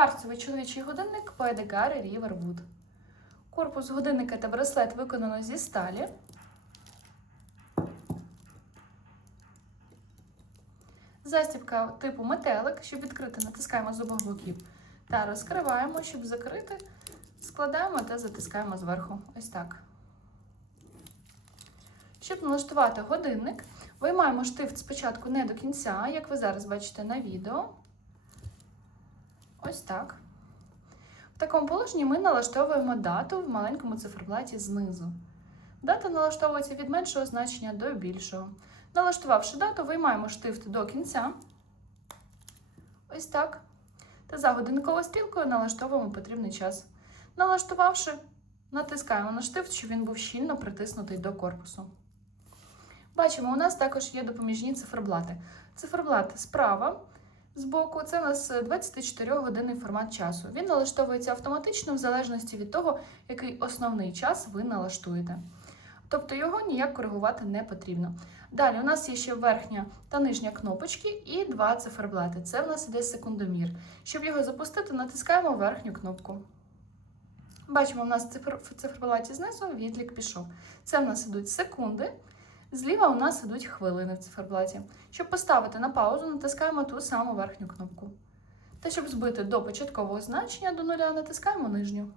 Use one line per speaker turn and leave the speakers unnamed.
Кварцевий чоловічий годинник Поедегари Рівервуд. Корпус годинника та браслет виконано зі сталі. Застібка типу метелик, щоб відкрити, натискаємо з обох боків та розкриваємо, щоб закрити, складаємо та затискаємо зверху. Ось так. Щоб налаштувати годинник, виймаємо штифт спочатку не до кінця, як ви зараз бачите на відео. Ось так. В такому положенні ми налаштовуємо дату в маленькому циферблаті знизу. Дата налаштовується від меншого значення до більшого. Налаштувавши дату, виймаємо штифт до кінця. Ось так. Та за годинниковою стрілкою налаштовуємо потрібний час. Налаштувавши, натискаємо на штифт, щоб він був щільно притиснутий до корпусу. Бачимо, у нас також є допоміжні циферблати. Циферблат справа збоку це у нас 24 годинний формат часу. Він налаштовується автоматично в залежності від того, який основний час ви налаштуєте. Тобто його ніяк коригувати не потрібно. Далі у нас є ще верхня та нижня кнопочки і два циферблати. Це в нас іде секундомір. Щоб його запустити, натискаємо верхню кнопку. Бачимо, у нас в циферблаті знизу відлік пішов. Це в нас ідуть секунди. Зліва у нас ідуть хвилини в циферблаті. Щоб поставити на паузу, натискаємо ту саму верхню кнопку. Та щоб збити до початкового значення до нуля, натискаємо нижню.